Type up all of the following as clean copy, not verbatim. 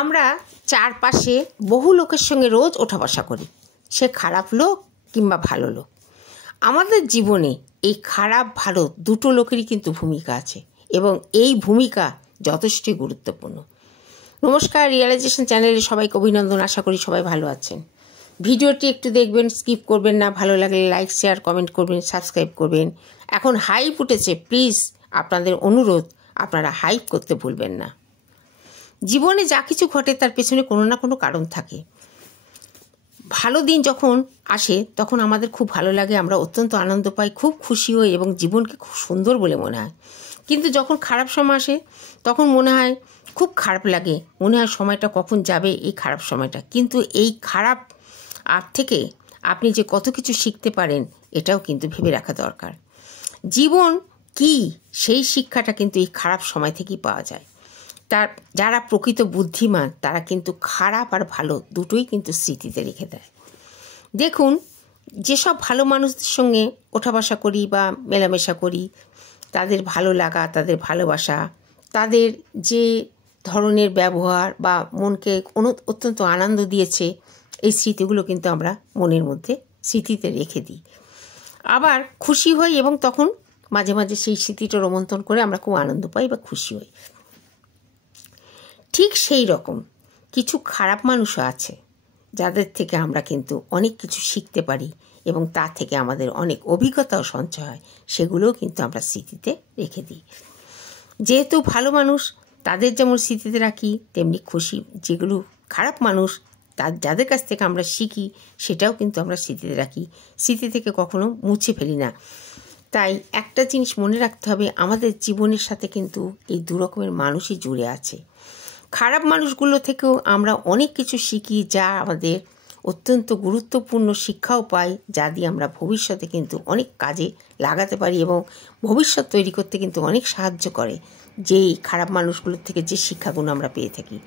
আমরা চারপাশে বহু লোকের সঙ্গে রোজ ওঠা বসা করি, সে খারাপ লোক কিংবা ভালো লোক। আমাদের জীবনে এই খারাপ ভালো দুটো লোকেরই কিন্তু ভূমিকা আছে এবং এই ভূমিকা যথেষ্টই গুরুত্বপূর্ণ। নমস্কার, রিয়েলাইজেশন চ্যানেলে সবাইকে অভিনন্দন। আশা করি সবাই ভালো আছেন। ভিডিওটি একটু দেখবেন, স্কিপ করবেন না। ভালো লাগলে লাইক, শেয়ার, কমেন্ট করবেন, সাবস্ক্রাইব করবেন। এখন হাইপ উঠেছে, প্লিজ আপনাদের অনুরোধ, আপনারা হাইপ করতে ভুলবেন না। জীবনে যা কিছু ঘটে তার পেছনে কোনো না কোনো কারণ থাকে। ভালো দিন যখন আসে তখন আমাদের খুব ভালো লাগে, আমরা অত্যন্ত আনন্দ পাই, খুব খুশি হই এবং জীবনকে খুব সুন্দর বলে মনে হয়। কিন্তু যখন খারাপ সময় আসে তখন মনে হয় খুব খারাপ লাগে, মনে হয় সময়টা কখন যাবে, এই খারাপ সময়টা। কিন্তু এই খারাপ থেকে আপনি যে কত কিছু শিখতে পারেন এটাও কিন্তু ভেবে রাখা দরকার। জীবন কি সেই শিক্ষাটা কিন্তু এই খারাপ সময় থেকেই পাওয়া যায়। তার যারা প্রকৃত বুদ্ধিমান তারা কিন্তু খারাপ আর ভালো দুটোই কিন্তু স্মৃতিতে রেখে দেয়। দেখুন, যেসব ভালো মানুষদের সঙ্গে ওঠা বসা করি বা মেলামেশা করি, তাদের ভালো লাগা, তাদের ভালোবাসা, তাদের যে ধরনের ব্যবহার বা মনকে অত্যন্ত আনন্দ দিয়েছে, এই স্মৃতিগুলো কিন্তু আমরা মনের মধ্যে স্মৃতিতে রেখে দিই। আবার খুশি হই এবং তখন মাঝে মাঝে সেই স্মৃতিটা রোমন্থন করে আমরা খুব আনন্দ পাই বা খুশি হই। ঠিক সেই রকম কিছু খারাপ মানুষও আছে যাদের থেকে আমরা কিন্তু অনেক কিছু শিখতে পারি এবং তা থেকে আমাদের অনেক অভিজ্ঞতাও সঞ্চয় হয়, সেগুলোও কিন্তু আমরা স্মৃতিতে রেখে দিই। যেহেতু ভালো মানুষ তাদের যেমন স্মৃতিতে রাখি, তেমনি খুশি যেগুলো খারাপ মানুষ যাদের কাছ থেকে আমরা শিখি সেটাও কিন্তু আমরা স্মৃতিতে রাখি, স্মৃতি থেকে কখনো মুছে ফেলি না। তাই একটা জিনিস মনে রাখতে হবে, আমাদের জীবনের সাথে কিন্তু এই দু রকমের মানুষই জুড়ে আছে। খারাপ মানুষগুলো থেকেও আমরা অনেক কিছু শিখি, যা আমাদের অত্যন্ত গুরুত্বপূর্ণ শিক্ষাও পাই, যা দিয়ে আমরা ভবিষ্যতে কিন্তু অনেক কাজে লাগাতে পারি এবং ভবিষ্যৎ তৈরি করতে কিন্তু অনেক সাহায্য করে যেই খারাপ মানুষগুলোর থেকে যে শিক্ষাগুলো আমরা পেয়ে থাকি।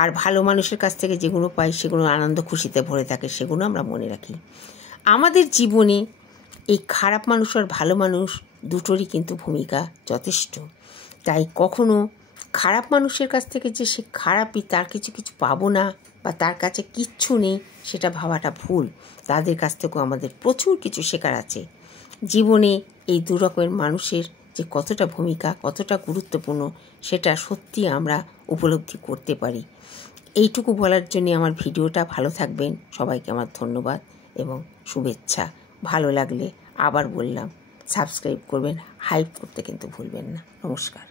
আর ভালো মানুষের কাছ থেকে যেগুলো পাই সেগুলো আনন্দ খুশিতে ভরে থাকে, সেগুলো আমরা মনে রাখি। আমাদের জীবনে এই খারাপ মানুষ আর ভালো মানুষ দুটোরই কিন্তু ভূমিকা যথেষ্ট। তাই কখনো খারাপ মানুষের কাছ থেকে যে সে খারাপই, তার কিছু পাবো না বা তার কাছে কিচ্ছু নেই, সেটা ভাবাটা ভুল। তাদের কাছ থেকেও আমাদের প্রচুর কিছু শেখার আছে। জীবনে এই দু রকমের মানুষের যে কতটা ভূমিকা, কতটা গুরুত্বপূর্ণ, সেটা সত্যি আমরা উপলব্ধি করতে পারি। এইটুকু বলার জন্যে আমার ভিডিওটা। ভালো থাকবেন, সবাইকে আমার ধন্যবাদ এবং শুভেচ্ছা। ভালো লাগলে আবার বললাম সাবস্ক্রাইব করবেন, হাইপ করতে কিন্তু ভুলবেন না। নমস্কার।